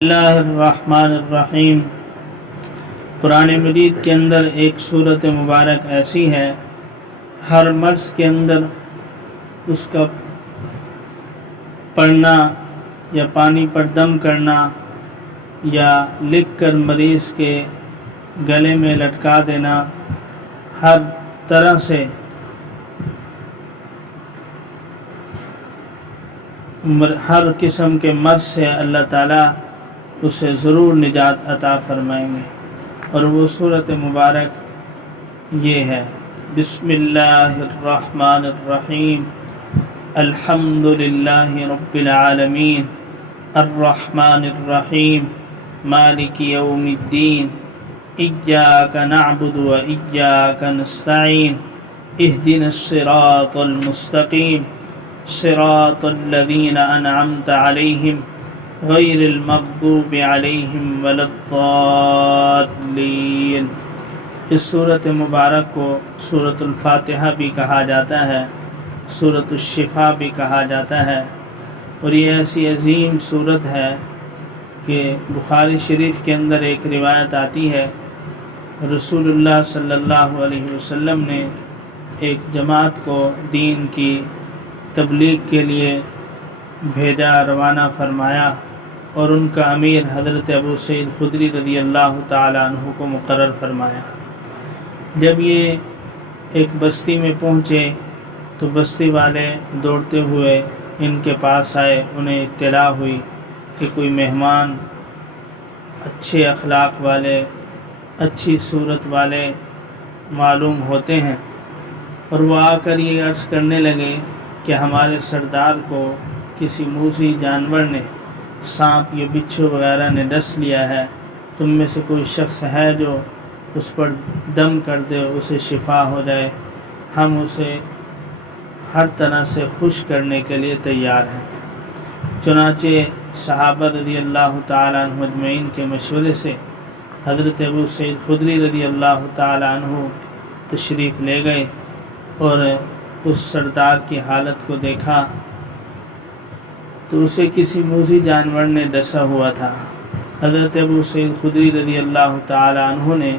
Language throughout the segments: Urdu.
اللہ الرحمن الرحیم۔ قرآن مجید کے اندر ایک صورت مبارک ایسی ہے، ہر مرض کے اندر اس کا پڑھنا یا پانی پر دم کرنا یا لکھ کر مریض کے گلے میں لٹکا دینا، ہر طرح سے ہر قسم کے مرض سے اللہ تعالیٰ اسے ضرور نجات عطا فرمائیں گے۔ اور وہ صورت مبارک یہ ہے، بسم اللہ الرحمن الرحیم، الحمد للہ رب العالمین، الرحمن الرحیم، مالک یوم الدین، ایاک نعبد و ایاک نستعین، اہدنا الصراط المستقیم، صراط الذین انعمت علیہم غیر المغضوب علیہم ولا الضالین۔ اس صورت مبارک کو سورۃ الفاتحہ بھی کہا جاتا ہے، سورۃ الشفا بھی کہا جاتا ہے، اور یہ ایسی عظیم صورت ہے کہ بخاری شریف کے اندر ایک روایت آتی ہے، رسول اللہ صلی اللہ علیہ وسلم نے ایک جماعت کو دین کی تبلیغ کے لیے بھیجا، روانہ فرمایا، اور ان کا امیر حضرت ابو سعید خدری رضی اللہ تعالیٰ عنہ کو مقرر فرمایا۔ جب یہ ایک بستی میں پہنچے تو بستی والے دوڑتے ہوئے ان کے پاس آئے، انہیں اطلاع ہوئی کہ کوئی مہمان اچھے اخلاق والے، اچھی صورت والے معلوم ہوتے ہیں، اور وہ آ کر یہ عرض کرنے لگے کہ ہمارے سردار کو کسی موذی جانور نے، سانپ یا بچھو وغیرہ نے ڈس لیا ہے، تم میں سے کوئی شخص ہے جو اس پر دم کر دے، اسے شفا ہو جائے، ہم اسے ہر طرح سے خوش کرنے کے لیے تیار ہیں۔ چنانچہ صحابہ رضی اللہ تعالیٰ عنہ اجمعین کے مشورے سے حضرت ابو سعید خدری رضی اللہ تعالیٰ عنہ تشریف لے گئے اور اس سردار کی حالت کو دیکھا تو اسے کسی موذی جانور نے ڈسا ہوا تھا۔ حضرت ابو سعید خدری رضی اللہ تعالیٰ عنہ نے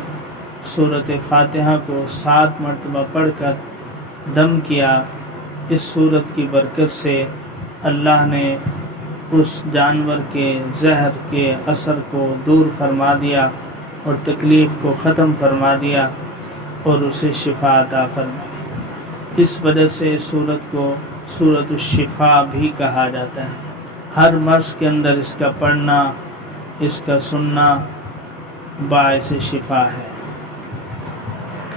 سورۃ فاتحہ کو 7 مرتبہ پڑھ کر دم کیا۔ اس سورت کی برکت سے اللہ نے اس جانور کے زہر کے اثر کو دور فرما دیا اور تکلیف کو ختم فرما دیا اور اسے شفا عطا فرمائی۔ اس وجہ سے اس سورت کو سورۃ الشفا بھی کہا جاتا ہے۔ ہر مرض کے اندر اس کا پڑھنا، اس کا سننا باعث شفا ہے۔